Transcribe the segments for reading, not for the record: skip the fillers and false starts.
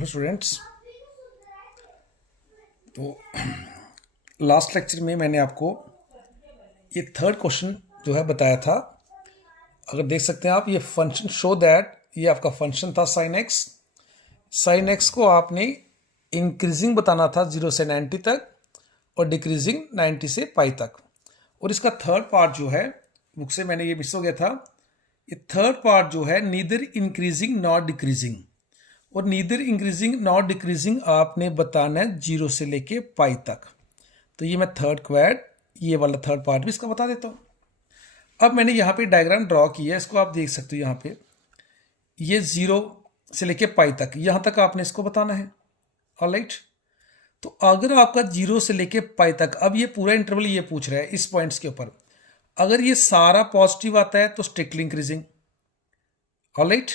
Hello students. तो last lecture में मैंने आपको ये थर्ड क्वेश्चन जो है बताया था। अगर देख सकते हैं आप, ये फंक्शन शो दैट, ये आपका फंक्शन था साइन एक्स। साइन एक्स को आपने इंक्रीजिंग बताना था 0 से 90 तक और डिक्रीजिंग 90 से पाई तक। और इसका थर्ड पार्ट जो है, बुक से मैंने ये मिस हो गया था, ये थर्ड पार्ट जो है नीदर इंक्रीजिंग नॉट डिक्रीजिंग। और नीदर इंक्रीजिंग नॉट डिक्रीजिंग आपने बताना है 0 से लेके पाई तक। तो ये मैं थर्ड क्वेड, ये वाला थर्ड पार्ट भी इसका बता देता हूँ। अब मैंने यहाँ पे डायग्राम ड्रॉ किया है, इसको आप देख सकते हो। यहाँ पे ये 0 से लेके पाई तक, यहाँ तक आपने इसको बताना है। ऑलराइट, तो अगर आपका 0 से लेके पाई तक, अब ये पूरा इंटरवल ये पूछ रहा है इस पॉइंट्स के ऊपर, अगर ये सारा पॉजिटिव आता है तो स्ट्रिक्टली इंक्रीजिंग। ऑलराइट,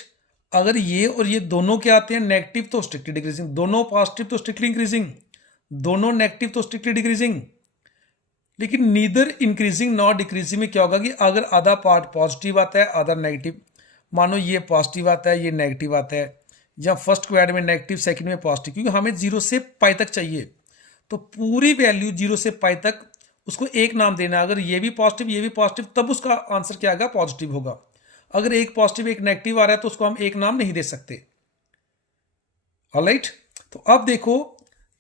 अगर ये और ये दोनों क्या आते हैं नेगेटिव तो स्ट्रिक्टली डिक्रीजिंग, दोनों पॉजिटिव तो स्ट्रिक्टली इंक्रीजिंग, दोनों नेगेटिव तो स्ट्रिक्टली डिक्रीजिंग। लेकिन नीदर इंक्रीजिंग नॉट डिक्रीजिंग में क्या होगा कि अगर आधा पार्ट पॉजिटिव आता है आधा नेगेटिव, मानो ये पॉजिटिव आता है ये नेगेटिव आता है, या फर्स्ट क्वाड में नेगेटिव सेकंड में पॉजिटिव, क्योंकि हमें 0 से पाई तक चाहिए। तो पूरी वैल्यू 0 से पाई तक उसको एक नाम देना। अगर ये भी पॉजिटिव ये भी पॉजिटिव, तब उसका आंसर क्या आएगा, पॉजिटिव होगा। अगर एक पॉजिटिव एक नेगेटिव आ रहा है तो उसको हम एक नाम नहीं दे सकते। ऑलराइट, तो अब देखो,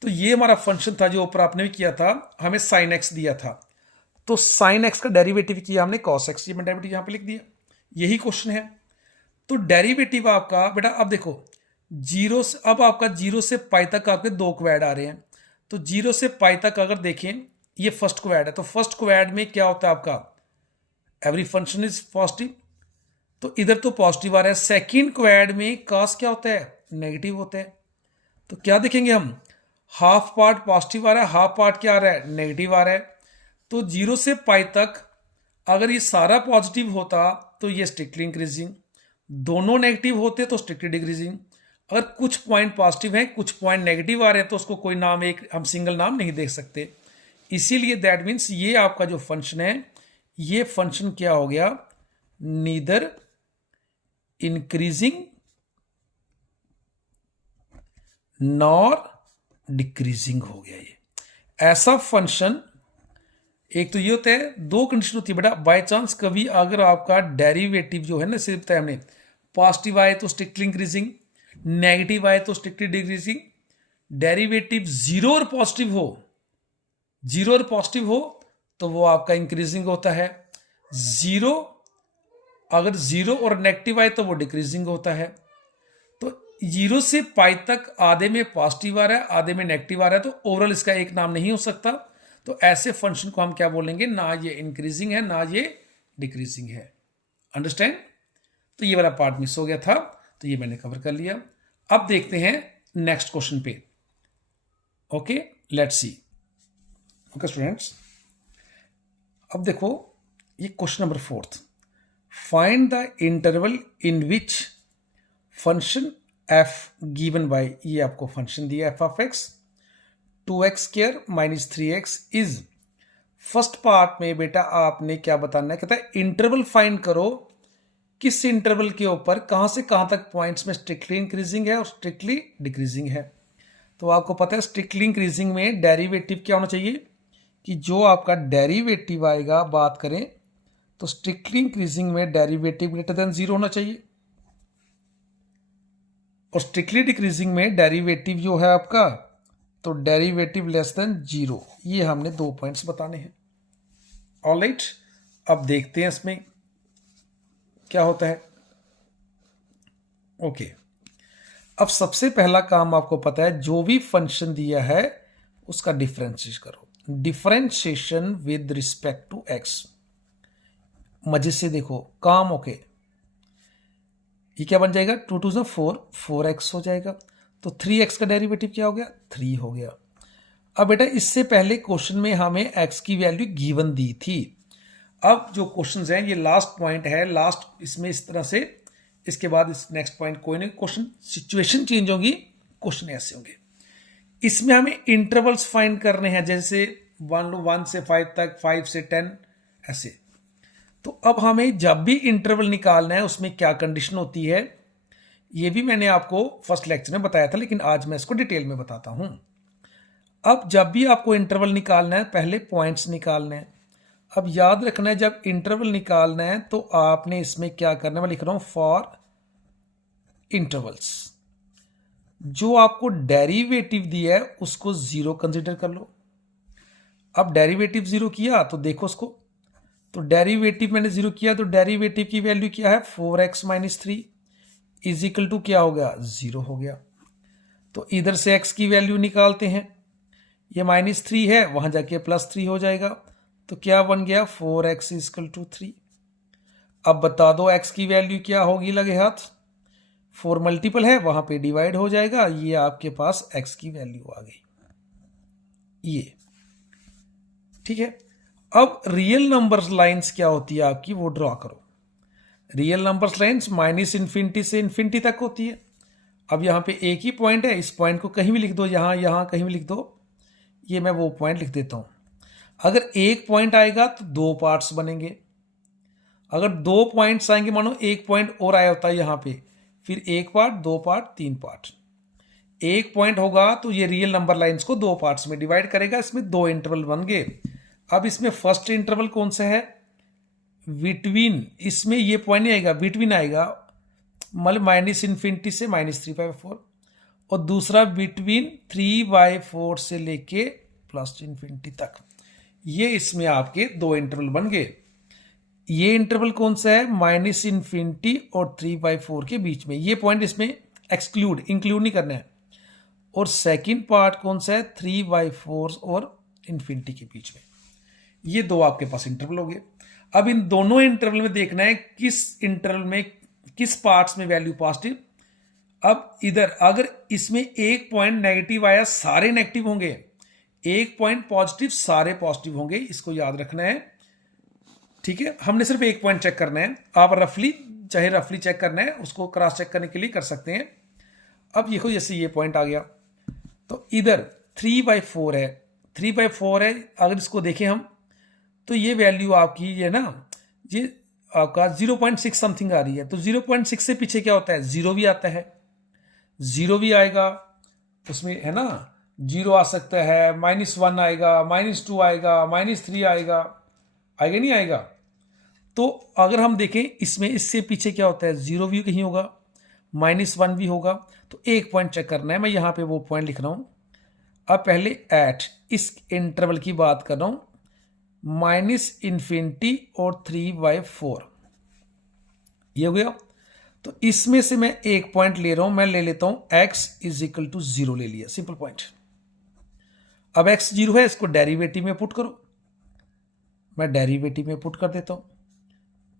तो ये हमारा फंक्शन था जो ऊपर आपने भी किया था, हमें साइन एक्स दिया था। तो साइन एक्स का डेरिवेटिव किया हमने कॉस एक्स, ये मैं डेरिवेटिव यहां पे लिख दिया। यही क्वेश्चन है। तो डेरिवेटिव आपका बेटा, अब देखो 0 से, अब आपका 0 से पाई तक आपके दो क्वैड आ रहे हैं। तो 0 से पाई तक अगर देखें, ये फर्स्ट क्वैड है, तो फर्स्ट क्वैड में क्या होता है आपका, एवरी फंक्शन इज पॉजिटिव, तो इधर तो पॉजिटिव आ रहा है। सेकंड क्वैड में कॉस क्या होता है, नेगेटिव होता है। तो क्या देखेंगे हम, हाफ पार्ट पॉजिटिव आ रहा है, हाफ पार्ट क्या आ रहा है, नेगेटिव आ रहा है। तो 0 से पाई तक अगर ये सारा पॉजिटिव होता तो ये स्ट्रिक्टली इंक्रीजिंग, दोनों नेगेटिव होते तो स्ट्रिक्टली डिक्रीजिंग। अगर कुछ पॉइंट पॉजिटिव हैं कुछ पॉइंट नेगेटिव आ रहे हैं तो उसको कोई नाम, एक हम सिंगल नाम नहीं देख सकते। इसीलिए दैट मीन्स ये आपका जो फंक्शन है, ये फंक्शन क्या हो गया, नीदर इंक्रीजिंग नॉर डिक्रीजिंग हो गया। ये ऐसा फंक्शन, एक तो ये होता है, दो कंडीशन होती है बेटा। बाय चांस कभी अगर आपका डेरिवेटिव जो है ना, सिर्फ बताया हमने, पॉजिटिव आए तो स्ट्रिक्टली इंक्रीजिंग, नेगेटिव आए तो स्ट्रिक्टली डिक्रीजिंग। डेरिवेटिव 0 और पॉजिटिव हो, 0 और पॉजिटिव हो तो वो आपका इंक्रीजिंग होता है। 0 अगर 0 और नेगेटिव आए तो वो डिक्रीजिंग होता है। तो 0 से पाई तक आधे में पॉजिटिव आ रहा है आधे में नेगेटिव आ रहा है, तो ओवरऑल इसका एक नाम नहीं हो सकता। तो ऐसे फंक्शन को हम क्या बोलेंगे, ना ये इंक्रीजिंग है ना ये डिक्रीजिंग है। अंडरस्टैंड। तो ये वाला पार्ट मिस हो गया था, तो ये मैंने कवर कर लिया। अब देखते हैं नेक्स्ट क्वेश्चन पे। Okay, let's see. Okay students, अब देखो ये question number 4, find the interval in which function f given by, ये आपको फंक्शन दिया f of x 2x square minus 3x is. First part में बेटा आपने क्या बताना है, कहता है इंटरवल फाइंड करो, किस इंटरवल के ऊपर कहां से कहां तक पॉइंट्स में स्ट्रिक्टली इंक्रीजिंग है और स्ट्रिक्टली डिक्रीजिंग है। तो आपको पता है स्ट्रिक्टली इंक्रीजिंग में डेरिवेटिव क्या होना चाहिए, कि जो आपका डेरिवेटिव आएगा, बात करें तो स्ट्रिक्टली इंक्रीजिंग में डेरिवेटिव ग्रेटर देन 0 होना चाहिए, और स्ट्रिक्टली डिक्रीजिंग में डेरिवेटिव जो है आपका, तो डेरिवेटिव लेस देन 0। ये हमने दो पॉइंट्स बताने हैं। ऑलराइट, अब देखते हैं इसमें क्या होता है। ओके, अब सबसे पहला काम आपको पता है, जो भी फंक्शन दिया है उसका डिफरेंशिएट करो। Differentiation with respect to X, मजे से देखो काम। ओके, ये क्या बन जाएगा, 2 2 4, 4x हो जाएगा। तो 3x का डेरिवेटिव क्या हो गया, 3 हो गया। अब बेटा इससे पहले क्वेश्चन में हमें x की वैल्यू गिवन दी थी। अब जो क्वेश्चंस हैं, ये लास्ट पॉइंट है, लास्ट इसमें इस तरह से, इसके बाद इस नेक्स्ट पॉइंट कोई नहीं, क्वेश्चन सिचुएशन चेंज होगी, क्वेश्चन ऐसे होंगे। इसमें हमें इंटरवल्स फाइंड करने हैं, जैसे 1 से 5 तक, 5 से 10 ऐसे। तो अब हमें जब भी इंटरवल निकालना है उसमें क्या कंडीशन होती है, ये भी मैंने आपको फर्स्ट लेक्चर में बताया था, लेकिन आज मैं इसको डिटेल में बताता हूं। अब जब भी आपको इंटरवल निकालना है पहले पॉइंट्स निकालने हैं। अब याद रखना है जब इंटरवल निकालना है तो आपने इसमें क्या करना है, मैं लिख रहा हूं फॉर इंटरवल्स। जो आपको डेरिवेटिव दिया है उसको 0 कंसीडर कर लो। अब डेरिवेटिव 0 किया तो देखो उसको, तो डेरिवेटिव मैंने 0 किया तो डेरिवेटिव की वैल्यू क्या है 4x - 3 इज इक्वल टू क्या हो गया 0 हो गया। तो इधर से x की वैल्यू निकालते हैं, ये -3 है वहां जाके +3 हो जाएगा, तो क्या बन गया 4x इक्वल टू 3। अब बता दो x की वैल्यू क्या होगी, लगे हाथ 4 मल्टीपल है वहां पे डिवाइड हो जाएगा, ये आपके पास x की वैल्यू आ गई, ये ठीक है। अब रियल नंबर्स लाइंस क्या होती है आपकी वो ड्रॉ करो। रियल नंबर्स लाइंस -∞ से इन्फिनिटी तक होती है। अब यहां पे एक ही पॉइंट है, इस पॉइंट को कहीं भी लिख दो, यहां कहीं भी लिख दो, ये मैं वो पॉइंट लिख देता हूं। अगर एक पॉइंट आएगा तो 2 पार्ट्स बनेंगे, अगर 2 पॉइंट्स आएंगे, मानो एक पॉइंट और आया होता है यहां पे, फिर 1 पार्ट 2 पार्ट 3 पार्ट। एक पॉइंट होगा तो ये रियल नंबर लाइंस को 2 पार्ट्स में डिवाइड करेगा, इसमें 2 इंटरवल बन गए। अब इसमें फर्स्ट इंटरवल कौन सा है, बिटवीन, इसमें ये पॉइंट नहीं आएगा, बिटवीन आएगा, मतलब -∞ से -3/4, और दूसरा बिटवीन 3/4 से लेके +∞ तक। ये इसमें आपके 2 इंटरवल बन गए। ये इंटरवल कौन सा है, -∞ और 3/4 के बीच में, ये पॉइंट इसमें इंक्लूड नहीं करना है। और सेकंड पार्ट कौन सा है, 3/4 और इन्फिनिटी के बीच में। ये 2 आपके पास इंटरवल हो गए। अब इन दोनों इंटरवल में देखना है किस इंटरवल में किस पार्ट्स में वैल्यू पॉजिटिव। अब इधर अगर इसमें एक पॉइंट नेगेटिव आया, सारे नेगेटिव होंगे, एक पॉइंट पॉजिटिव सारे पॉजिटिव होंगे, इसको याद रखना है, ठीक है। हमने सिर्फ एक पॉइंट चेक करना है, आप रफली चेक करना है, उसको क्रॉस चेक करने के लिए कर सकते हैं। अब देखो जैसे ये पॉइंट आ गया, तो इधर 3/4 है, 3/4 है, अगर इसको देखें हम तो ये वैल्यू आपकी ये ना, ये आपका 0.6 समथिंग आ रही है, तो 0.6 से पीछे क्या होता है 0 भी आता है, 0 भी आएगा उसमें, है ना, 0 आ सकता है, -1 आएगा, -2 आएगा, -3 आएगा, आएगा नहीं आएगा। तो अगर हम देखें इसमें इससे पीछे क्या होता है, 0 भी कहीं होगा, -1 भी होगा, तो एक पॉइंट चेक करना है, मैं यहां पे वो पॉइंट लिख रहा हूं। अब पहले एट इस इंटरवल की बात कर रहा हूं, -∞ और 3/4 ये हो गया। तो इसमें से मैं एक पॉइंट ले रहा हूं, मैं ले लेता हूं x इक्वल टू 0 ले लिया, सिंपल पॉइंट। अब x 0 है, इसको डेरिवेटिव में पुट करो, मैं डेरिवेटिव में पुट कर देता हूं,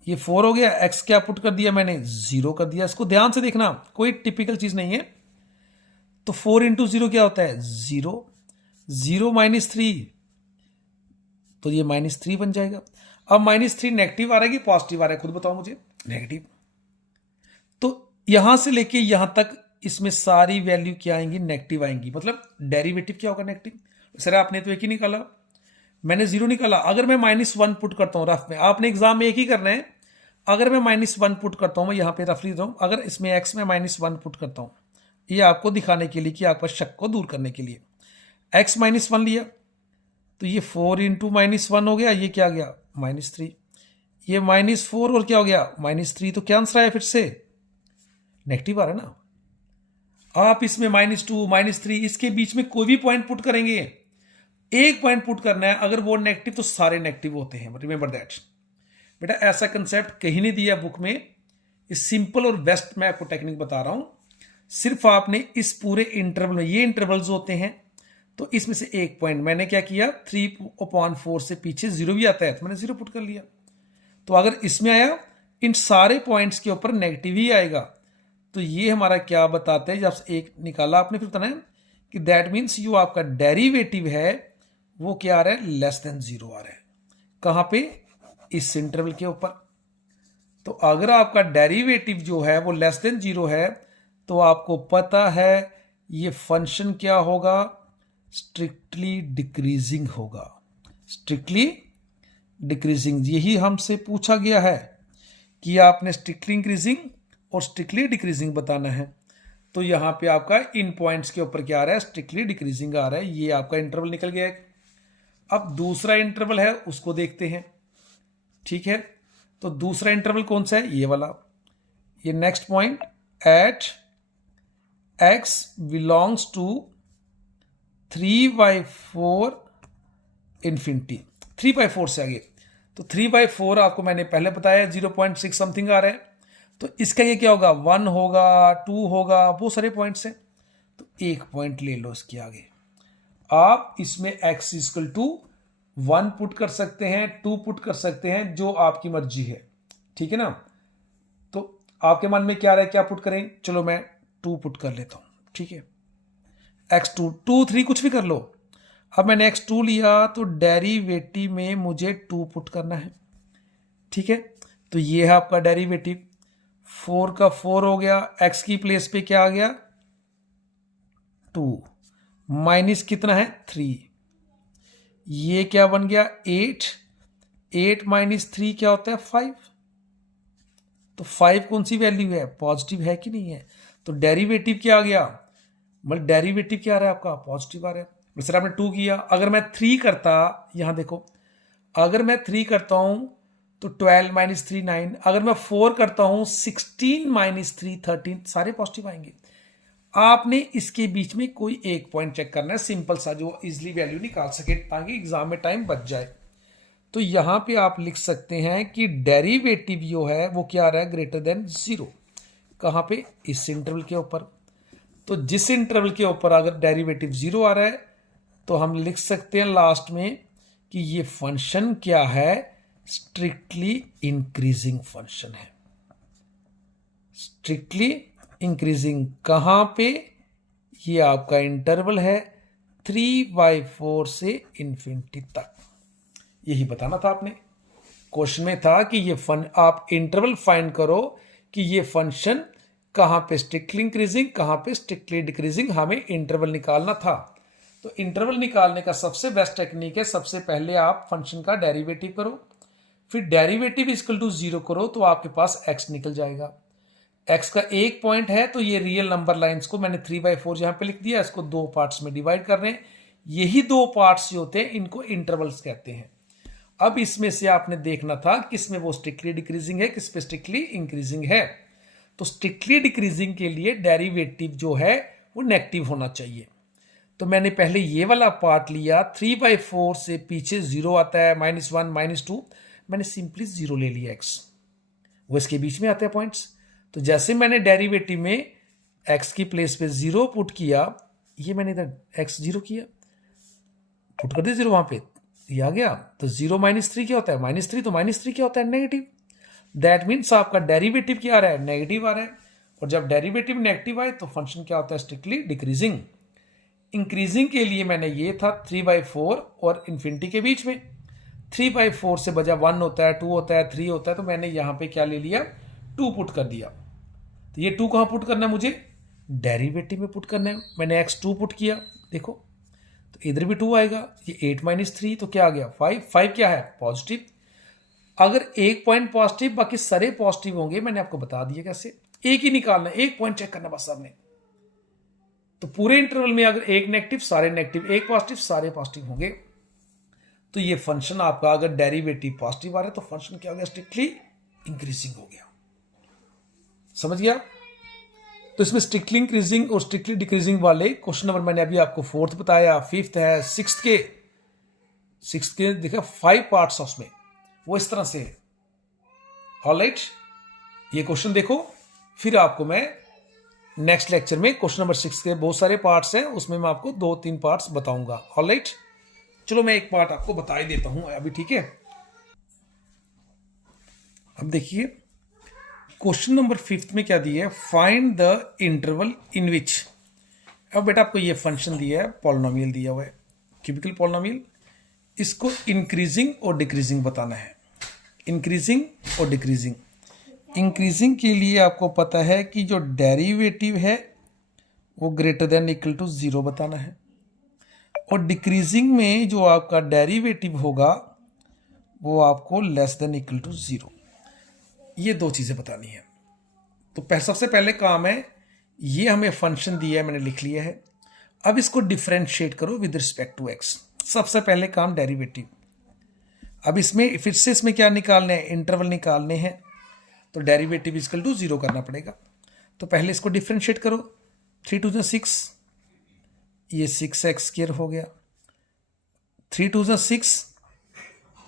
ये 4 हो गया, x क्या पुट कर दिया मैंने 0 कर दिया। इसको ध्यान से देखना, कोई टिपिकल चीज नहीं है। तो 4 × 0 क्या होता है 0, 0 - 3, तो ये -3 बन जाएगा। अब -3 नेगेटिव आ रहा है कि पॉजिटिव आ रहा है, खुद बताओ मुझे, नेगेटिव। तो यहां से लेके यहां तक इसमें सारी वैल्यू क्या आएंगी, नेगेटिव आएंगी, मतलब डेरिवेटिव क्या होगा नेगेटिव। सर आपने तो एक ही निकाला, मैंने 0 निकाला। अगर मैं -1 पुट करता हूं रफ में, आपने एग्जाम में एक ही करना है, अगर मैं -1 पुट करता हूं, मैं यहां पे रफ लिख रहा हूं, अगर इसमें x में -1 पुट करता हूं, ये आपको दिखाने के लिए कि आपका शक को दूर करने के लिए, x -1 लिया तो ये 4 × -1 हो गया, ये क्या गया -3, ये -4 और क्या हो गया -3, तो क्या आंसर आया फिर से नेगेटिव आ रहा है ना। आप इसमें -2 -3 इसके बीच में कोई भी पॉइंट पुट करेंगे, एक पॉइंट पुट करना है, अगर वो नेगेटिव तो सारे नेगेटिव होते हैं, रिमेंबर दैट। बेटा ऐसा कंसेप्ट कहीं नहीं दिया बुक में, ये सिंपल और बेस्ट मैं आपको टेक्निक बता रहा हूं। सिर्फ आपने इस पूरे इंटरवल में, ये इंटरवल्स होते हैं, तो इसमें से एक पॉइंट मैंने क्या किया, 3/4 से पीछे 0 भी आता है तो मैंने 0 पुट कर लिया। तो अगर इसमें आया, इन सारे पॉइंट्स के ऊपर नेगेटिव ही आएगा, तो ये हमारा क्या बताते हैं, जब एक निकाला आपने फिर बताना है कि दैट मीन्स जो आपका डेरिवेटिव है वो क्या आ रहा है, <0 आ रहा है। कहां पे, इस इंटरवल के ऊपर। तो अगर आपका डेरिवेटिव जो है वो <0 है, तो आपको पता है ये फंक्शन क्या होगा, स्ट्रिक्टली डिक्रीजिंग होगा, स्ट्रिक्टली डिक्रीजिंग। यही हमसे पूछा गया है कि आपने स्ट्रिक्टली इंक्रीजिंग और स्ट्रिक्टली डिक्रीजिंग बताना है। तो यहाँ पे आपका इन पॉइंट्स के ऊपर क्या आ रहा है, स्ट्रिक्टली डिक्रीजिंग आ रहा है। ये आपका इंटरवल निकल गया है। अब दूसरा इंटरवल है उसको देखते हैं, ठीक है। तो दूसरा इंटरवल कौन सा है, ये वाला, ये next point at x belongs to 3/4 infinity, 3/4 से आगे। तो 3/4 आपको मैंने पहले बताया 0.6 समथिंग आ रहा है। तो इसका ये क्या होगा, 1 होगा, 2 होगा, वो सारे पॉइंट्स हैं। तो एक पॉइंट ले लो इसके आगे। आप इसमें x इक्वल टू 1 पुट कर सकते हैं, 2 पुट कर सकते हैं, जो आपकी मर्जी है, ठीक है ना। तो आपके मन में क्या रहा है, क्या पुट करें, चलो मैं 2 पुट कर लेता हूं, ठीक है। x2, 2, 3 कुछ भी कर लो। अब मैंने x2 लिया तो डेरिवेटिव में मुझे 2 पुट करना है, ठीक है। तो ये है आपका डेरिवेटिव, 4 का 4 हो गया, x की प्लेस पे क्या आ गया 2, माइनस कितना है 3, ये क्या बन गया 8, 8 माइनस 3 क्या होता है 5। तो 5 कौन सी वैल्यू है, पॉजिटिव है कि नहीं है। तो डेरिवेटिव क्या आ गया, मतलब डेरिवेटिव क्या आ रहा है आपका, पॉजिटिव आ रहा है। जैसे आपने 2 किया, अगर मैं 3 करता, यहां देखो, अगर मैं 3 करता हूं तो 12 माइनस 3 9, अगर मैं 4 करता हूं 16 माइनस 3 13, सारे पॉजिटिव आएंगे। आपने इसके बीच में कोई एक पॉइंट चेक करना है, सिंपल सा, जो इजिली वैल्यू निकाल सके ताकि एग्जाम में टाइम बच जाए। तो यहां पे आप लिख सकते हैं कि डेरिवेटिव जो है वो क्या आ रहा है, ग्रेटर देन 0। कहां पे, इस इंटरवल के ऊपर। तो जिस इंटरवल के ऊपर अगर डेरिवेटिव 0 आ रहा है तो हम लिख सकते हैं लास्ट में कि ये फंक्शन क्या है, स्ट्रिक्टली इंक्रीजिंग फंक्शन है। स्ट्रिक्टली इंक्रीजिंग कहां पे, ये आपका इंटरवल है 3/4 से इंफिनिटी तक। यही बताना था आपने, क्वेश्चन में था कि ये आप इंटरवल फाइंड करो कि ये फंक्शन कहां पे स्ट्रिक्टली इंक्रीजिंग, कहां पे स्ट्रिक्टली डिक्रीजिंग, हमें इंटरवल निकालना था। तो इंटरवल निकालने का सबसे बेस्ट टेक्निक है, सबसे पहले आप फंक्शन का डेरिवेटिव करो, फिर डेरिवेटिव इक्वल टू 0 करो तो आपके पास x निकल जाएगा। x का एक पॉइंट है तो ये रियल नंबर लाइंस को मैंने 3/4 यहां पे लिख दिया, इसको 2 पार्ट्स में डिवाइड कर रहे हैं। यही 2 पार्ट्स जो होते हैं इनको इंटरवल्स कहते हैं। अब इसमें से आपने देखना था किसमें वो स्ट्रिक्टली डिक्रीजिंग है, किस पे स्ट्रिक्टली इंक्रीजिंग है। तो स्ट्रिक्टली डिक्रीजिंग के लिए डेरिवेटिव जो है वो नेगेटिव होना चाहिए। तो मैंने पहले ये वाला पार्ट लिया, 3/4 से पीछे 0 आता है, -1 -2, मैंने सिंपली 0 ले लिया x, वो इसके बीच में आते हैं पॉइंट्स। तो जैसे मैंने डेरिवेटिव में x की प्लेस पे 0 पुट किया, ये मैंने इधर x 0 किया, पुट कर दिया 0 वहां पे, ये आ गया। तो 0 -3 क्या होता है, -3, तो -3 क्या होता है, नेगेटिव। दैट मीन्स आपका डेरिवेटिव क्या आ रहा है, नेगेटिव आ रहा है। और जब डेरिवेटिव नेगेटिव आए तो फंक्शन क्या होता है, स्ट्रिक्टली डिक्रीजिंग। इंक्रीजिंग के लिए मैंने ये था 3/4 और इन्फिनिटी के बीच में, 3/4 से बजा 1 होता है, 2 होता है, 3 होता है, तो मैंने यहां पे क्या ले लिया, 2 पुट कर दिया। तो ये 2 कहां पुट करना है, मुझे डेरिवेटिव में पुट करना है। मैंने x2 पुट किया, देखो तो इधर भी 2 आएगा, ये 8 -3 तो क्या आ गया 5, 5 क्या है पॉजिटिव। अगर एक पॉइंट पॉजिटिव, बाकी सारे पॉजिटिव होंगे, मैंने आपको बता दिया कैसे, एक ही निकालना, एक पॉइंट चेक करना बस आपने। तो पूरे इंटरवल में अगर एक नेगेटिव सारे नेगेटिव, एक पॉजिटिव सारे पॉजिटिव होंगे, तो ये फंक्शन आपका अगर डेरिवेटिव पॉजिटिव आ रहा है तो फंक्शन क्या हो गया, स्ट्रिक्टली इंक्रीजिंग हो गया। समझ गया। तो इसमें स्ट्रिक्टली इंक्रीजिंग और स्ट्रिक्टली डिक्रीजिंग वाले क्वेश्चन नंबर मैंने अभी आपको 4th बताया, 5th है, 6th के देखा 5 पार्ट्स है उसमें, वो इस तरह से है। ऑलराइट, ये क्वेश्चन देखो, फिर आपको मैं नेक्स्ट लेक्चर में क्वेश्चन नंबर 6 के बहुत सारे पार्ट्स हैं, उसमें मैं आपको 2-3 पार्ट्स बताऊंगा। ऑलराइट, चलो मैं एक पार्ट आपको बता ही देता हूं अभी, ठीक है। अब देखिए क्वेश्चन नंबर 5th में क्या दिया है, फाइंड द इंटरवल इन विच। अब बेटा आपको ये फंक्शन दिया है, पॉलिनोमियल दिया हुआ है, क्यूबिकल पॉलिनोमियल, इसको इंक्रीजिंग और डिक्रीजिंग बताना है। इंक्रीजिंग और डिक्रीजिंग, इंक्रीजिंग के लिए आपको पता है कि जो डेरिवेटिव है वो ग्रेटर देन इक्वल टू 0 बताना है, और डिक्रीजिंग में जो आपका डेरिवेटिव होगा वो आपको लेस देन इक्वल टू 0। ये 2 चीज़ें बतानी है। तो सबसे पहले काम है ये हमें फंक्शन दिया है, मैंने लिख लिया है। अब इसको डिफरेंशिएट करो विद रिस्पेक्ट टू एक्स। सबसे पहले काम डेरिवेटिव। अब इसमें फिर से इसमें क्या निकालने हैं, इंटरवल निकालने हैं, तो डेरिवेटिव इक्वल टू 0 करना पड़ेगा। तो पहले इसको डिफरेंशिएट करो, 3 2 6, ये 6x² हो गया, 3 2 6,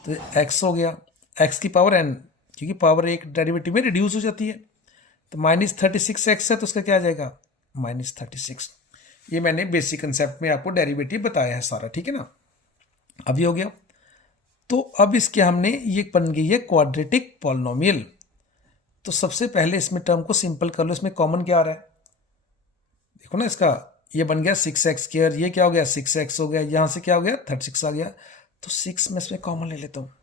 तो x हो गया, x की पावर n, क्योंकि पावर एक डेरिवेटिव में रिड्यूस हो जाती है। तो -36x है, तो उसका क्या आ जाएगा, -36। ये मैंने बेसिक कंसेप्ट में आपको डेरिवेटिव बताया है सारा, ठीक है ना। अब ये हो गया। तो अब इसके हमने ये बन गई है क्वाड्रेटिक पॉलिनोमियल। तो सबसे पहले इसमें टर्म को सिंपल कर लो। इसमें कॉमन क्या आ रहा है, देखो ना, इसका ये बन गया 6x², ये क्या हो गया 6x हो गया, यहाँ से क्या हो गया 36 आ गया। तो 6 में इसमें कॉमन ले लेता हूँ,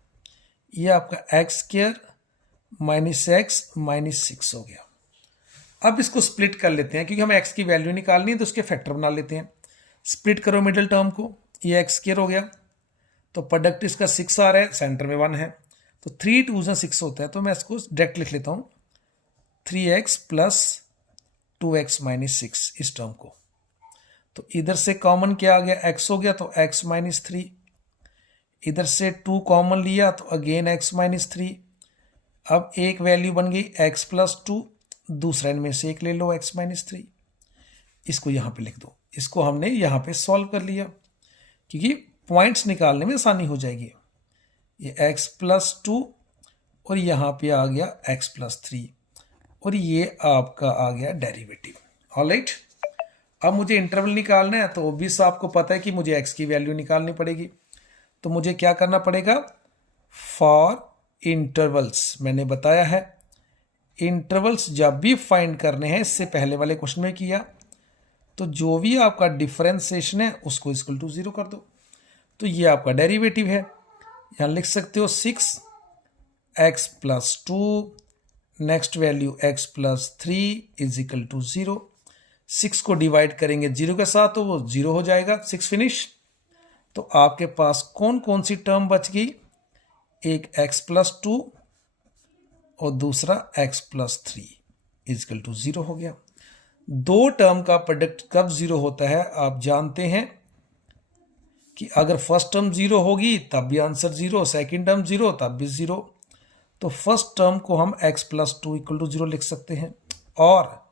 ये आपका x² -x -6 हो गया। अब इसको स्प्लिट कर लेते हैं, क्योंकि हमें x की वैल्यू निकालनी है, तो उसके फैक्टर बना लेते हैं। स्प्लिट करो मिडिल टर्म को, ये x² हो गया, तो प्रोडक्ट इसका 6 आ रहा है, सेंटर में 1 है, तो 3 2 6 होता है। तो मैं इसको डायरेक्ट लिख लेता हूँ 3x + 2x - 6 इस टर्म को। तो इधर से कॉमन क्या आ गया, x हो गया, तो x - 3। इधर से 2 कॉमन लिया, तो अगेन x - 3। अब एक वैल्यू बन गई x + 2, दूसरा इनमें से एक ले लो x - 3, इसको यहाँ पे लिख दो। इसको हमने यहाँ पे सॉल्व कर लिया, क्योंकि पॉइंट्स निकालने में आसानी हो जाएगी। ये x + 2 और यहाँ पे आ गया x + 3, और ये आपका आ गया डेरिवेटिव। ऑलराइट, अब मुझे इंटरवल निकालना है, तो ऑब्वियस आपको पता है कि मुझे x की वैल्यू निकालनी पड़ेगी। तो मुझे क्या करना पड़ेगा, फॉर इंटरवल्स, मैंने बताया है इंटरवल्स जब भी फाइंड करने हैं, इससे पहले वाले क्वेश्चन में किया, तो जो भी आपका डिफरेंशिएशन है उसको इक्वल टू 0 कर दो। तो ये आपका डेरिवेटिव है, यहाँ लिख सकते हो 6x + 2, नेक्स्ट वैल्यू x + 3 = 0। 6 को डिवाइड करेंगे 0 के साथ, तो वो 0 हो जाएगा, 6 फिनिश। तो आपके पास कौन कौन सी टर्म बच गई, एक x + 2 और दूसरा x + 3 = 0 हो गया। दो टर्म का प्रोडक्ट कब 0 होता है, आप जानते हैं कि अगर फर्स्ट टर्म 0 होगी तब भी आंसर 0, सेकेंड टर्म 0 तब भी 0। तो फर्स्ट टर्म को हम x + 2 = 0 लिख सकते हैं, और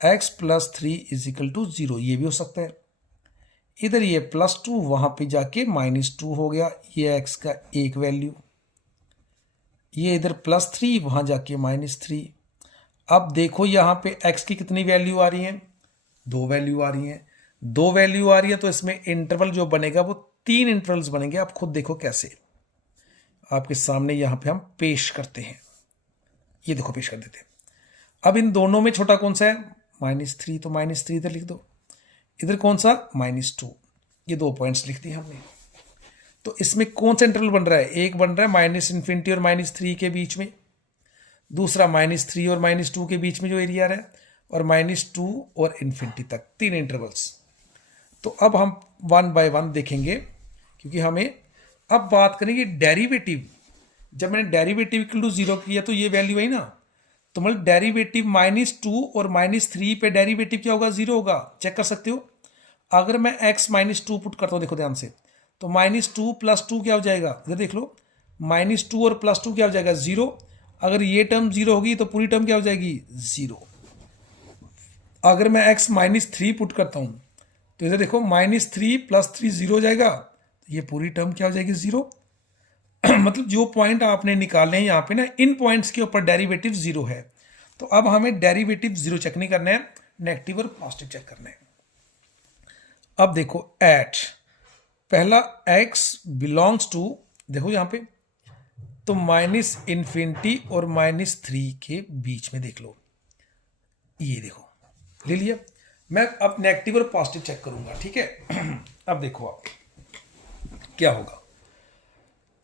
x + 3 = 0 ये भी हो सकता है। इधर ये +2 वहां पे जाके -2 हो गया, ये x का एक वैल्यू, ये इधर +3 वहां जाके -3। अब देखो यहाँ पे x की कितनी वैल्यू आ रही है, 2 वैल्यू आ रही है। 2 वैल्यू आ रही है, तो इसमें इंटरवल जो बनेगा वो 3 इंटरवल्स बनेंगे। आप खुद देखो कैसे, आपके सामने यहाँ पे हम पेश करते हैं, ये देखो पेश कर देते हैं। अब इन दोनों में छोटा कौन सा है, -3, तो -3 इधर लिख दो, इधर कौन सा -2, ये 2 पॉइंट्स लिख दिए हमने। तो इसमें कौन सा इंटरवल बन रहा है, एक बन रहा है -∞ और -3 के बीच में, दूसरा -3 और -2 के बीच में जो एरिया है, और -2 और इन्फिनिटी तक, 3 इंटरवल्स। तो अब हम 1 बाय 1 देखेंगे, क्योंकि हमें अब बात करेंगे डेरिवेटिव। जब मैंने डेरिवेटिव = 0 किया तो ये वैल्यू आई ना, तो मतलब डेरिवेटिव -2 और -3 पे डेरिवेटिव क्या होगा, 0 होगा। चेक कर सकते हो, अगर मैं x -2 पुट करता हूँ, देखो ध्यान से, तो -2 + 2 क्या हो जाएगा, इधर देख लो, -2 और +2 क्या हो जाएगा, 0। अगर ये टर्म 0 होगी तो पूरी टर्म क्या हो जाएगी, 0। अगर मैं x -3 पुट करता हूँ, तो इधर देखो -3 + 3 0 हो जाएगा, तो ये पूरी टर्म क्या हो जाएगी, 0। मतलब जो पॉइंट आपने निकाले हैं यहाँ पे ना, इन पॉइंट्स के ऊपर डेरिवेटिव 0 है। तो अब हमें डेरिवेटिव 0 चेक नहीं करना है, नेगेटिव और पॉजिटिव चेक करना है। अब देखो एट, पहला x बिलोंग्स टू, देखो यहाँ पे, तो -∞ और -3 के बीच में देख लो, ये देखो ले लिया। मैं अब नेगेटिव और पॉजिटिव चेक करूंगा, ठीक है। अब देखो आप क्या होगा,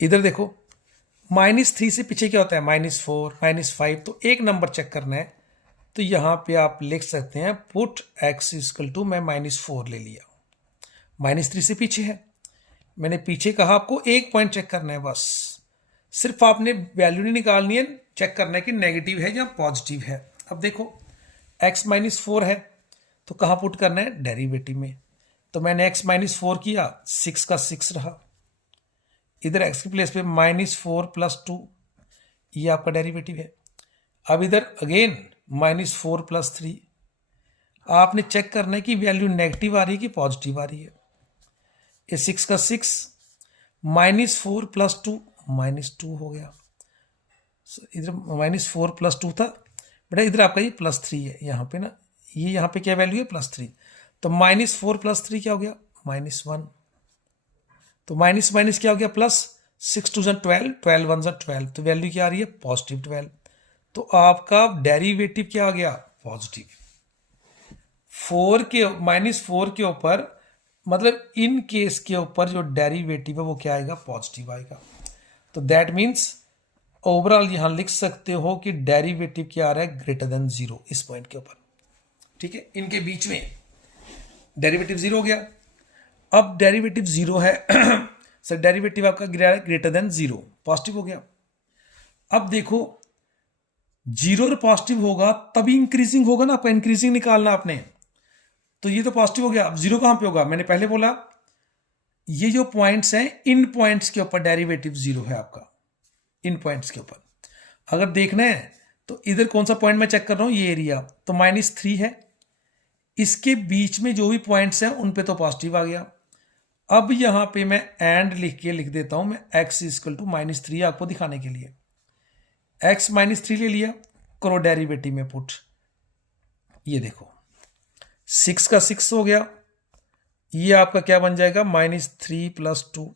इधर देखो -3 से पीछे क्या होता है, -4 -5, तो एक नंबर चेक करना है। तो यहां पे आप लिख सकते हैं पुट x = मैं -4 ले लिया, -3 से पीछे है, मैंने पीछे कहा आपको एक पॉइंट चेक करना है, बस सिर्फ आपने वैल्यू नहीं निकालनी है, चेक करना है कि नेगेटिव है या पॉजिटिव है। अब देखो x माइनस 4 है तो कहाँ पुट करना है, डेरिवेटिव में। तो मैंने x माइनस 4 किया, 6 का 6 रहा, इधर x के प्लेस पे -4 + 2, ये आपका डेरिवेटिव है। अब इधर अगेन -4 + 3, आपने चेक करना है कि वैल्यू नेगेटिव आ रही है कि पॉजिटिव आ रही है। ये 6 का 6 -4 + 2 -2 हो गया। इधर -4 + 2 था बेटा, इधर आपका ये +3 है यहाँ पे ना, ये यहाँ पे क्या वैल्यू है, +3। तो -4 + 3 क्या हो गया, -1। तो माइनस माइनस क्या हो गया, प्लस। 6 2 = 12, 12 1 = 12, तो वैल्यू क्या आ रही है, +12। तो आपका डेरिवेटिव क्या आ गया, पॉजिटिव। 4 के -4 के ऊपर, मतलब इन केस के ऊपर जो डेरिवेटिव है वो क्या आएगा, पॉजिटिव आएगा। तो दैट मीन्स ओवरऑल यहां लिख सकते हो कि डेरिवेटिव क्या आ रहा है, > 0 इस पॉइंट के ऊपर। ठीक है, इनके बीच में डेरिवेटिव 0 हो गया। अब डेरिवेटिव 0 है सर, डेरिवेटिव आपका > 0 पॉजिटिव हो गया। अब देखो 0 और पॉजिटिव होगा तभी इंक्रीजिंग होगा ना, आपका इंक्रीजिंग निकालना आपने। तो ये तो पॉजिटिव हो गया, अब 0 कहां पे होगा, मैंने पहले बोला ये जो पॉइंट्स हैं इन पॉइंट्स के ऊपर डेरिवेटिव 0 है आपका, इन पॉइंट्स के ऊपर। अगर देखना है तो इधर कौन सा पॉइंट मैं चेक कर रहा हूं, ये एरिया, तो -3 है, इसके बीच में जो भी पॉइंट्स हैं उन पे तो पॉजिटिव आ गया। अब यहां पे मैं एंड लिख देता हूं मैं, x = -3 आपको दिखाने के लिए। x -3 ले लिया, करो डेरिवेटिव में पुट, ये देखो 6 का 6 हो गया, ये आपका क्या बन जाएगा, -3 + 2,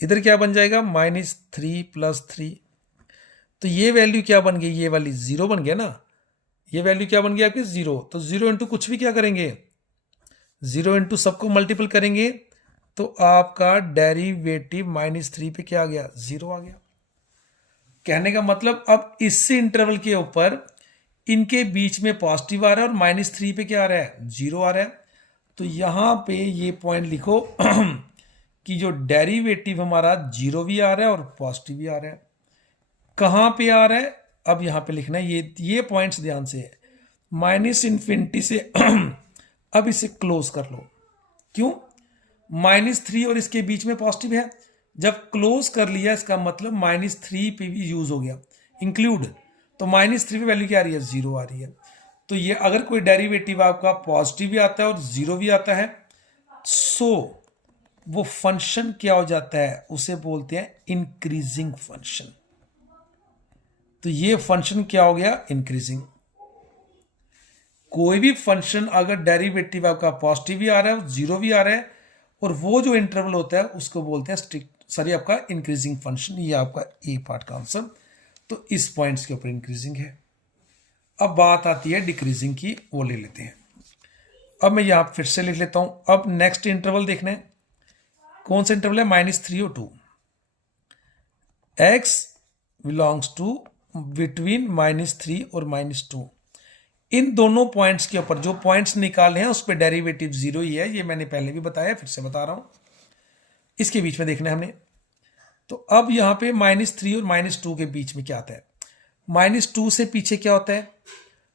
इधर क्या बन जाएगा, -3 + 3। तो ये वैल्यू क्या बन गई, ये वाली 0 बन गया ना, ये वैल्यू क्या बन गया आपकी 0। तो 0 इंटू कुछ भी क्या करेंगे, 0 इंटू सबको मल्टीपल करेंगे, तो आपका डेरिवेटिव -3 पे क्या आ गया, 0 आ गया। कहने का मतलब अब इससे इंटरवल के ऊपर इनके बीच में पॉजिटिव आ रहा है और -3 पे क्या आ रहा है, 0 आ रहा है। तो यहां पे ये पॉइंट लिखो कि जो डेरिवेटिव हमारा 0 भी आ रहा है और पॉजिटिव भी आ रहा है। कहां पे आ रहा है, अब यहां पे लिखना है, ये पॉइंट्स ध्यान से, -∞ से अब इसे क्लोज कर लो। क्यों, -3 और इसके बीच में पॉजिटिव है, जब क्लोज कर लिया इसका मतलब -3 पे भी यूज हो गया, इंक्लूड। तो -3 पे वैल्यू क्या आ रही है, 0 आ रही है। तो ये अगर कोई डेरिवेटिव आपका पॉजिटिव भी आता है और 0 भी आता है, सो वो फंक्शन क्या हो जाता है, उसे बोलते हैं इंक्रीजिंग फंक्शन। तो ये फंक्शन क्या हो गया, इंक्रीजिंग। कोई भी फंक्शन अगर डेरिवेटिव आपका पॉजिटिव भी आ रहा है, 0 भी आ रहा है, और वो जो इंटरवल होता है उसको बोलते हैं आपका इंक्रीजिंग फंक्शन। ये आपका ए पार्ट का आंसर। तो इस पॉइंट्स के ऊपर इंक्रीजिंग है। अब बात आती है डिक्रीजिंग की, वो ले लेते हैं। अब मैं यहां फिर से लिख लेता हूं। अब नेक्स्ट इंटरवल देखना है, कौन सा इंटरवल है, -3 और 2। x बिलोंग्स टू बिटवीन -3 और -2। इन दोनों पॉइंट्स के ऊपर जो पॉइंट्स निकाले हैं उस पर डेरिवेटिव 0 ही है, ये मैंने पहले भी बताया, फिर से बता रहा हूं। इसके बीच में देखना है हमने। तो अब यहां पे -3 और -2 के बीच में क्या आता है, -2 से पीछे क्या होता है,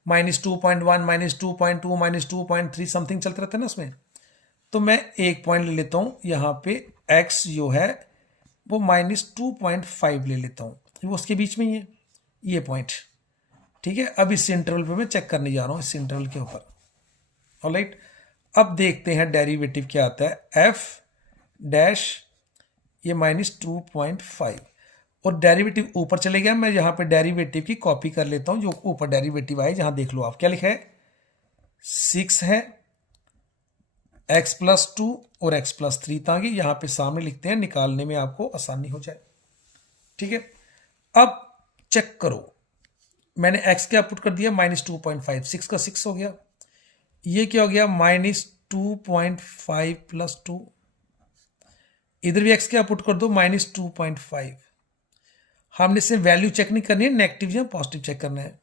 -2.1 -2.2 -2.3 समथिंग चलते रहता है ना उसमें। तो मैं एक पॉइंट ले लेता हूं यहां पे, x जो है वो -2.5 ले लेता हूं, वो उसके बीच में ही है ये पॉइंट। ठीक है, अब इस इंटरवल पे मैं चेक करने जा रहा हूं, इस इंटरवल के ऊपर। ऑलराइट, अब देखते हैं डेरिवेटिव क्या आता है, f डैश ये -2.5, और डेरिवेटिव ऊपर चले गया। मैं यहां पे डेरिवेटिव की कॉपी कर लेता हूं, जो ऊपर डेरिवेटिव आए, जहां देख लो आप क्या लिखा है, 6 है, x + 2 और x + 3, ताकि यहां पे सामने लिखते हैं, निकालने में आपको आसानी हो जाए। ठीक है, अब चेक करो, मैंने x क्या पुट कर दिया, -2.5, 6 का 6 हो गया, ये क्या हो गया, -2.5 + 2, इधर भी x क्या पुट कर दो, -2.5। हमने से वैल्यू चेक नहीं करनी है, नेगेटिव या पॉजिटिव चेक करना है।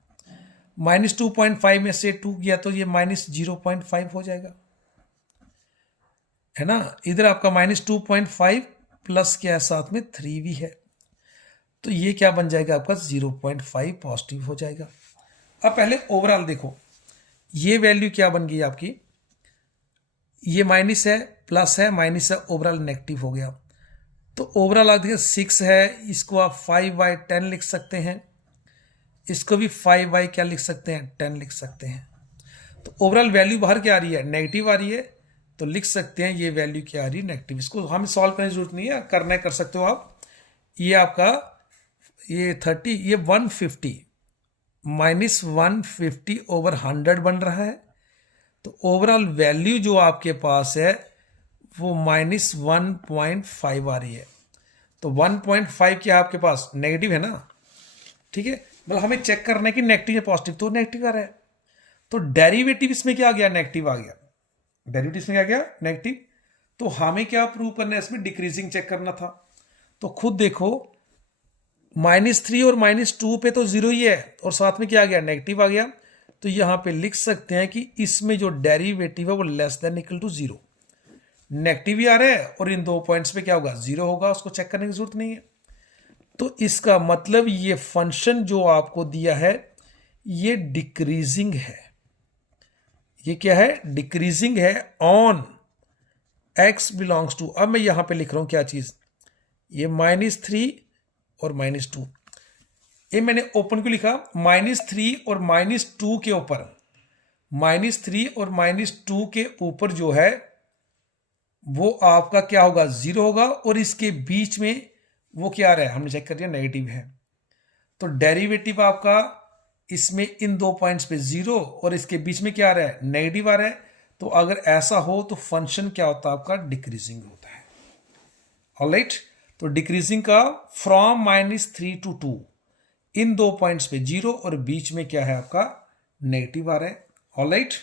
-2.5 में से 2 गया तो ये -0.5 हो जाएगा, है ना। इधर आपका -2.5 प्लस क्या है, साथ में 3 भी है, तो ये क्या बन जाएगा आपका 0.5 पॉजिटिव हो जाएगा। अब पहले ओवरऑल देखो, ये वैल्यू क्या बन गई आपकी, ये माइनस है, प्लस है, माइनस है, ओवरऑल नेगेटिव हो गया। तो ओवरऑल आप देखिए 6 है, इसको आप 5/10 लिख सकते हैं, इसको भी 5 क्या लिख सकते हैं, 10 लिख सकते हैं। तो ओवरऑल वैल्यू बाहर क्या आ रही है, नेगेटिव आ रही है, तो लिख सकते हैं ये वैल्यू क्या आ रही है, नेगेटिव। इसको हमें सॉल्व करने की जरूरत नहीं है, करना कर सकते हो आप। ये आपका ये 30, ये 150 -150 ओवर 100 बन रहा है। तो ओवरऑल वैल्यू जो आपके पास है वो -1.5 आ रही है। तो 1.5 क्या आपके पास नेगेटिव है ना, ठीक है। मतलब हमें चेक करना है कि नेगेटिव या पॉजिटिव, तो नेगेटिव आ रहा है। तो डेरिवेटिव इसमें क्या आ गया, नेगेटिव आ गया। डेरिवेटिव इसमें क्या गया, नेगेटिव। तो हमें क्या प्रूव करना है, इसमें डिक्रीजिंग चेक करना था। तो खुद देखो -3 और -2 पे तो जीरो ही है, और साथ में क्या आ गया, नेगेटिव आ गया। तो यहां पे लिख सकते हैं कि इसमें जो डेरिवेटिव है वो less than equal to 0, negative ही आ रहा है, और इन दो पॉइंट्स पे क्या होगा, 0 होगा, उसको चेक करने की जरूरत नहीं है। तो इसका मतलब ये फंक्शन जो आपको दिया है ये डिक्रीजिंग है। ये क्या है, डिक्रीजिंग है ऑन x बिलोंग्स टू, अब मैं यहां पे लिख रहा हूं क्या चीज, ये -3 और -2। ये मैंने ओपन क्यों लिखा, -3 और -2 के ऊपर, -3 और -2 के ऊपर जो है वो आपका क्या होगा, 0 होगा, और इसके बीच में वो क्या आ रहा है, हमने चेक कर दिया नेगेटिव है। तो डेरिवेटिव आपका इसमें इन दो पॉइंट्स पे 0 और इसके बीच में क्या आ रहा है, नेगेटिव आ रहा है। तो अगर ऐसा हो तो फंक्शन क्या होता है आपका, डिक्रीजिंग होता है। ऑलराइट, तो डिक्रीजिंग का फ्रॉम -3 to 2, इन दो पॉइंट्स पे 0 और बीच में क्या है आपका, नेगेटिव आ रहा है। ऑलराइट,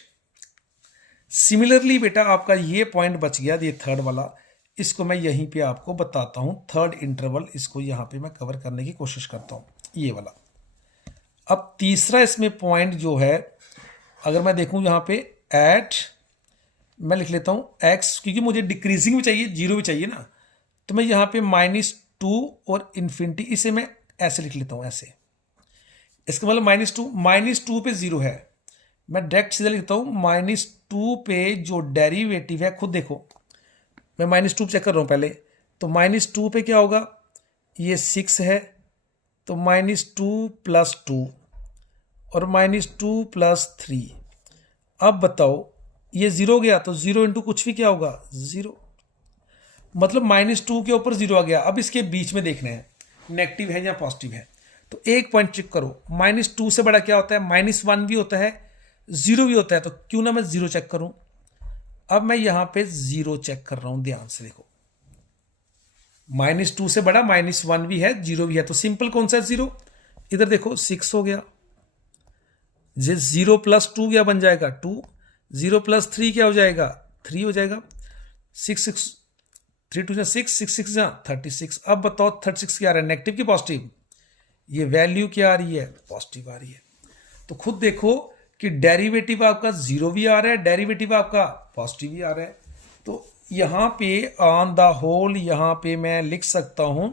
सिमिलरली बेटा आपका ये पॉइंट बच गया, ये थर्ड वाला, इसको मैं यहीं पे आपको बताता हूं, थर्ड इंटरवल, इसको यहां पे मैं कवर करने की कोशिश करता हूं, ये वाला। अब तीसरा इसमें पॉइंट जो है, अगर मैं देखूं यहां पे एट, मैं लिख लेता हूं x, क्योंकि मुझे डिक्रीजिंग भी चाहिए, 0 भी चाहिए ना, तो मैं यहां पे -2 और इन्फिनिटी, इसे मैं ऐसे लिख लेता हूं, ऐसे। इसका मतलब -2 पे 0 है, मैं डायरेक्ट सीधा लिखता हूं -2 पे जो डेरिवेटिव है, खुद देखो मैं -2 चेक कर रहा हूं पहले। तो -2 पे क्या होगा, ये 6 है, तो -2 + 2 और -2 + 3। अब बताओ ये 0 गया, तो 0 इंटू कुछ भी क्या होगा, 0, मतलब -2 के ऊपर 0 आ गया। अब इसके बीच में देखना है नेगेटिव है या पॉजिटिव है। तो एक पॉइंट चेक करो, -2 से बड़ा क्या होता है, -1 भी होता है, 0 भी होता है, तो क्यों ना मैं 0 चेक करूं। अब मैं यहां पे 0 चेक कर रहा हूं, ध्यान से देखो, -2 से बड़ा -1 भी है, 0 भी है, तो सिंपल कौन सा है, 0। इधर देखो 6 हो गया, 0 + 2 क्या बन जाएगा, 2, 0 + 3 क्या हो जाएगा, 3 हो जाएगा, 6 3 2 6 6 6 36। अब बताओ 36 क्या आ रहा है, नेगेटिव की पॉजिटिव, ये वैल्यू क्या आ रही है, पॉजिटिव आ रही है। तो खुद देखो कि डेरिवेटिव आपका 0 भी आ रहा है, डेरिवेटिव आपका पॉजिटिव भी आ रहा है। तो यहां पे ऑन द होल यहां पे मैं लिख सकता हूं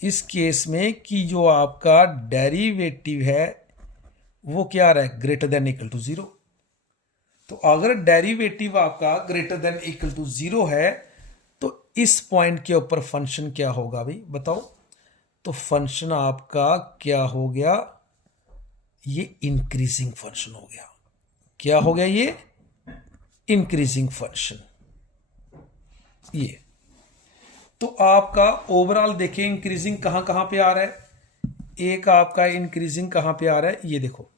इस केस में कि जो आपका डेरिवेटिव है वो क्या आ रहा है, ग्रेटर देन इक्वल टू 0। तो अगर डेरिवेटिव आपका ग्रेटर देन इक्वल टू 0 है तो इस पॉइंट के ऊपर फंक्शन क्या होगा भाई बताओ। तो फंक्शन आपका क्या हो गया, ये इंक्रीजिंग फंक्शन हो गया। क्या हो गया, ये इंक्रीजिंग फंक्शन। ये तो आपका ओवरऑल देखिए इंक्रीजिंग कहां कहां पे आ रहा है, एक आपका इंक्रीजिंग कहां पे आ रहा है, ये देखो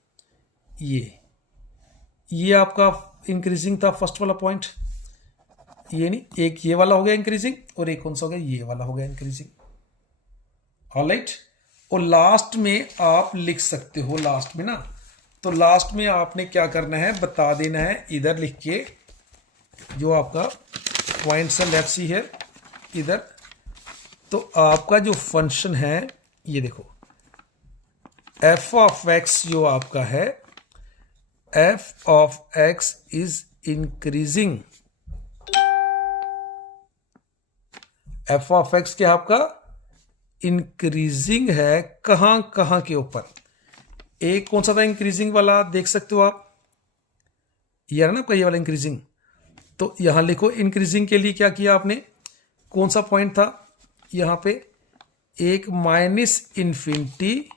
ये आपका इंक्रीजिंग था फर्स्ट वाला पॉइंट, ये नहीं, एक ये वाला हो गया इंक्रीजिंग और एक कौन सा हो गया, ये वाला हो गया इंक्रीजिंग। ऑलराइट, और लास्ट में आप लिख सकते हो, लास्ट में ना, तो लास्ट में आपने क्या करना है बता देना है, इधर लिख के जो आपका पॉइंट है, लेट्स सी है इधर। तो आपका जो फंक्शन है ये देखो f ऑफ x जो आपका है, f of x is increasing. f of x क्या आपका इंक्रीजिंग है, कहां कहां के ऊपर, एक कौन सा था इंक्रीजिंग वाला, देख सकते हो आप, ये है ना आपका ये वाला इंक्रीजिंग। तो यहां लिखो इंक्रीजिंग के लिए क्या किया आपने, कौन सा पॉइंट था यहां पे, एक माइनस इन्फिनिटी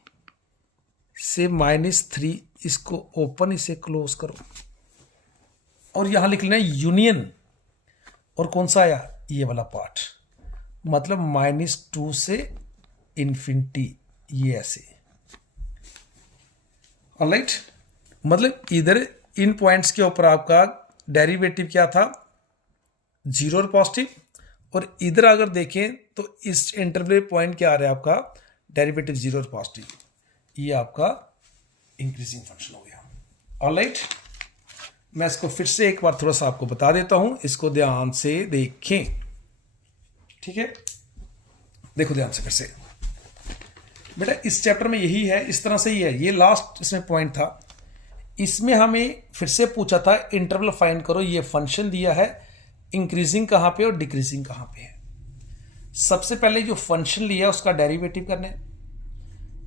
से -3, इसको ओपन इसे क्लोज करो, और यहां लिख लेना यूनियन, और कौन सा आया ये वाला पार्ट, मतलब -2 से इन्फिनिटी, ये ऐसे। ऑलराइट, मतलब इधर इन पॉइंट्स के ऊपर आपका डेरिवेटिव क्या था, 0 और पॉजिटिव, और इधर अगर देखें तो इस इंटरवल पॉइंट क्या आ रहा है आपका, डेरिवेटिव 0 और पॉजिटिव, ये आपका इंक्रीजिंग फंक्शन हो गया। ऑलराइट, मैं इसको फिर से एक बार थोड़ा सा आपको बता देता हूं, इसको ध्यान से देखें, ठीक है। देखो ध्यान से फिर से बेटा, इस चैप्टर में यही है, इस तरह से ही है, ये लास्ट इसमें पॉइंट था। इसमें हमें फिर से पूछा था इंटरवल फाइंड करो, ये फंक्शन दिया है, इंक्रीजिंग कहां पे और डिक्रीजिंग कहां पे है। सबसे पहले जो फंक्शन लिया उसका डेरिवेटिव करने,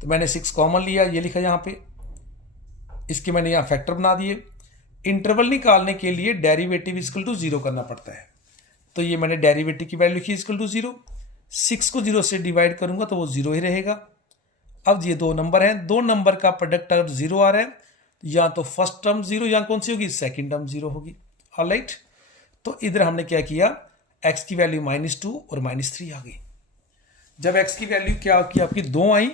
तो मैंने 6 कॉमन लिया, ये लिखा यहां पे, इसके मैंने यहां फैक्टर बना दिए। इंटरवल निकालने के लिए डेरिवेटिव इक्वल टू 0 करना पड़ता है, तो ये मैंने डेरिवेटिव की वैल्यू लिखी इक्वल टू 0, 6 को 0 से डिवाइड करूंगा तो वो 0 ही रहेगा। अब ये दो नंबर हैं, दो नंबर का प्रोडक्ट अगर 0 आ रहा है, या तो फर्स्ट टर्म 0, या कौन सी होगी, सेकंड टर्म 0 होगी। ऑलराइट, तो इधर हमने क्या किया, x की वैल्यू -2 और -3 आ गई। जब x की वैल्यू क्या की आपकी 2 आई,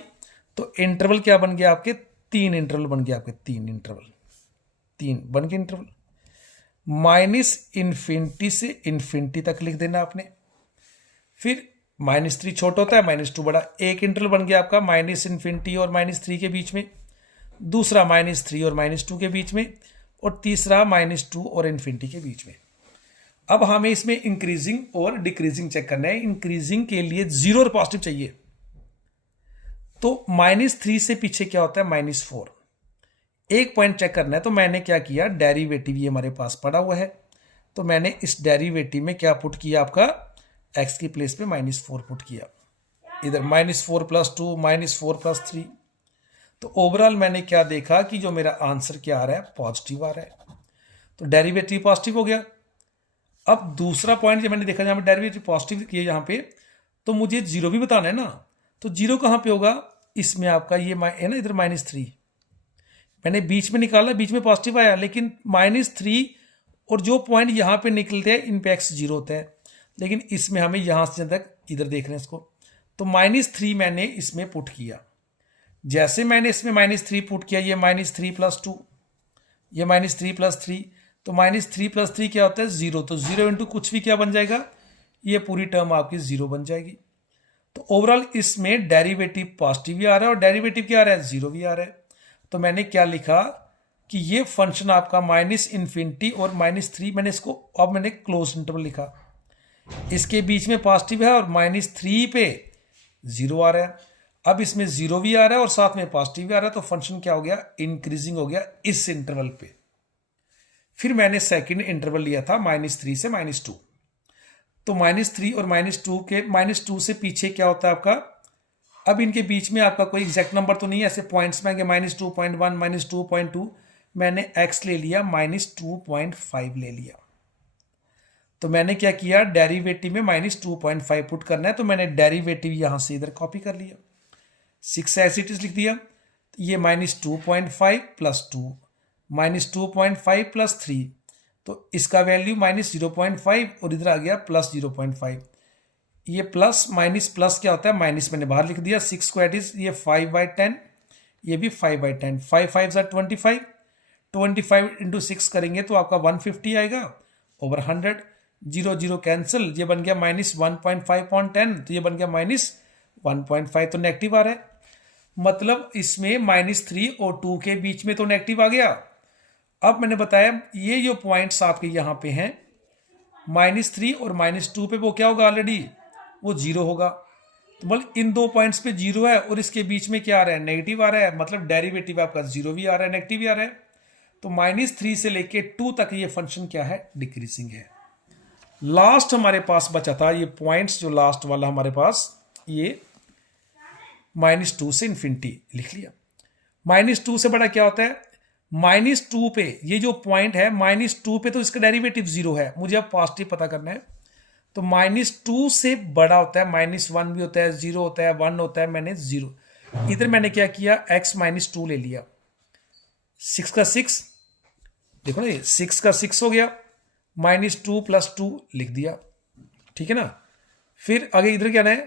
तो इंटरवल क्या बन गया आपके, 3 इंटरवल बन गया आपके, 3 इंटरवल, 3 बन गए इंटरवल। -इन्फिनिटी से इन्फिनिटी तक लिख देना आपने, फिर -3 छोटा होता है, -2 बड़ा, एक इंटरवल बन गया आपका -इन्फिनिटी और -3 के बीच में, दूसरा -3 और -2 के बीच में, और तीसरा -2 और इन्फिनिटी के बीच में। अब हमें इसमें इंक्रीजिंग और डिक्रीजिंग चेक करना है। इंक्रीजिंग के लिए 0 और पॉजिटिव चाहिए, तो -3 से पीछे क्या होता है, -4, एक पॉइंट चेक करना है। तो मैंने क्या किया, डेरिवेटिव ये हमारे पास पड़ा हुआ है, तो मैंने इस डेरिवेटिव में क्या पुट किया, आपका x की प्लेस पे -4 पुट किया, इधर -4 + 2 -4 + 3। तो ओवरऑल मैंने क्या देखा कि जो मेरा आंसर क्या आ रहा है, पॉजिटिव आ रहा है, तो डेरिवेटिव पॉजिटिव हो गया। अब दूसरा पॉइंट जब मैंने देखा, जहां पे डेरिवेटिव पॉजिटिव किया यहां पे, तो मुझे 0 भी बताना है ना, तो 0 कहां पे होगा, इसमें आपका ये है ना, इधर -3 मैंने बीच में निकाला, बीच में पॉजिटिव आया, लेकिन -3 और जो पॉइंट यहां पे निकलते हैं इन पे x 0 होता है, लेकिन इसमें हमें यहां से तक इधर देख रहे हैं इसको, तो -3 मैंने इसमें पुट किया। जैसे मैंने इसमें -3 पुट किया, ये -3 + 2, ये -3 + 3, तो -3 + 3 क्या होता है, 0, तो 0 इंटू कुछ भी क्या बन जाएगा, ये पूरी टर्म आपकी 0 बन जाएगी। तो ओवरऑल इसमें डेरिवेटिव पॉजिटिव भी आ रहा है और डेरिवेटिव क्या आ रहा है, 0 भी आ रहा है। तो मैंने क्या लिखा कि ये फंक्शन आपका -इन्फिनिटी और -3, मैंने इसको अब मैंने क्लोज इंटरवल लिखा, इसके बीच में पॉजिटिव है और -3 पे 0 आ रहा है। अब इसमें 0 भी आ रहा है और साथ में पॉजिटिव भी आ रहा है, तो फंक्शन क्या हो गया, इंक्रीजिंग हो गया इस इंटरवल पे। फिर मैंने सेकंड इंटरवल लिया था -3 से -2, तो -3 और -2 के, -2 से पीछे क्या होता है आपका, अब इनके बीच में आपका कोई एग्जैक्ट नंबर तो नहीं है, ऐसे पॉइंट्स में -2.1 -2.2, मैंने x ले लिया -2.5 ले लिया। तो मैंने क्या किया, डेरिवेटिव में -2.5 पुट करना है, तो मैंने डेरिवेटिव यहां से इधर कॉपी कर लिया, 6 एज इट इज लिख दिया। ये -2.5 + 2 -2.5 + 3, तो इसका वैल्यू -0.5 और इधर आ गया +0.5। ये प्लस माइनस प्लस क्या होता है, माइनस मैंने बाहर लिख दिया। 6 स्क्वायर इज ये 5/10, ये भी 5/10, 5 5 25, 25 इंटू 6 करेंगे तो आपका 150 आएगा ओवर 100। 0 0 कैंसिल, ये बन गया -1.5/10, तो ये बन गया -1.5, तो नेगेटिव आ रहा है। मतलब इसमें -3 और 2 के बीच में तो नेगेटिव आ गया। अब मैंने बताया ये जो पॉइंट्स आपके यहाँ पे हैं -3 और -2 पे वो क्या होगा, ऑलरेडी वो 0 होगा। तो मतलब इन दो पॉइंट्स पे 0 है और इसके बीच में क्या आ रहा है, नेगेटिव आ रहा है, मतलब डेरिवेटिव आपका 0 भी आ रहा है, नेगेटिव भी आ रहा है। तो -3 से लेके 2 तक ये फंक्शन क्या है, डिक्रीजिंग है। लास्ट हमारे पास बचा था ये पॉइंट्स, जो लास्ट वाला हमारे पास ये -2 से इन्फिनिटी लिख लिया। -2 से बड़ा क्या होता है? -2 पे ये जो पॉइंट है -2 पे तो इसका डेरिवेटिव 0 है, मुझे अब पॉजिटिव पता करना है। तो -2 से बड़ा होता है, -1 भी होता है, 0 होता है, 1 होता है, मैंने 0। इधर मैंने क्या किया, x -2 ले लिया। 6 का 6, देखो ना ये 6 का 6 हो गया, -2 + 2 लिख दिया, ठीक है ना। फिर आगे इधर क्या है,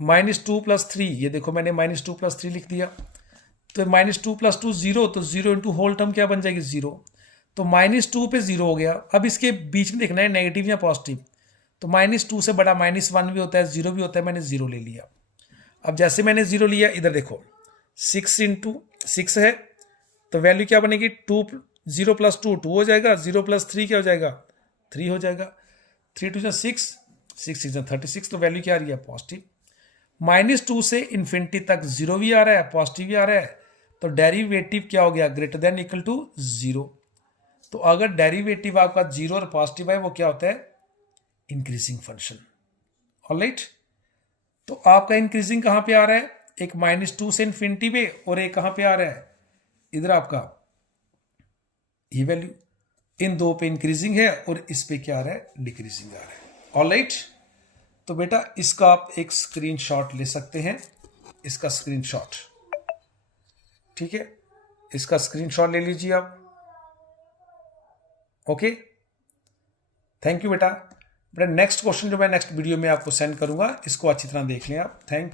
-2 + 3, ये देखो मैंने -2 + 3 लिख दिया। तो -2 + 2 0, तो 0 इंटू होल टर्म क्या बन जाएगी, 0। तो -2 पे 0 हो गया। अब इसके बीच में देखना है नेगेटिव या पॉजिटिव। तो -2 से बड़ा -1 भी होता है, 0 भी होता है, मैंने 0 ले लिया। अब जैसे मैंने 0 लिया, इधर देखो 6 इंटू 6 है, तो वैल्यू क्या बनेगी, 0 + 2 2 हो जाएगा, 0 + 3 क्या हो जाएगा, 3 हो जाएगा। 3 2 6, 6 6 36, तो वैल्यू क्या आ रही है, पॉजिटिव। -2 से इन्फिनिटी तक 0 भी आ रहा है, पॉजिटिव भी आ रहा है, तो डेरिवेटिव क्या हो गया, ग्रेटर देन इक्वल टू 0। तो अगर डेरिवेटिव आपका 0 और पॉजिटिव है, वो क्या होता है, इंक्रीजिंग फंक्शन। ऑलराइट, तो आपका इंक्रीजिंग कहां पे आ रहा है, एक -2 से इन्फिनिटी पे, और एक कहां पे आ रहा है, इधर आपका ये वैल्यू। इन दो पे इंक्रीजिंग है और इस पे क्या आ रहा है, डिक्रीजिंग आ रहा है। ऑलराइट, तो बेटा इसका आप एक स्क्रीनशॉट ले सकते हैं, इसका स्क्रीनशॉट, ठीक है, इसका स्क्रीनशॉट ले लीजिए आप। ओके, थैंक यू बेटा। नेक्स्ट क्वेश्चन जो मैं नेक्स्ट वीडियो में आपको सेंड करूंगा, इसको अच्छी तरह देख लें आप। थैंक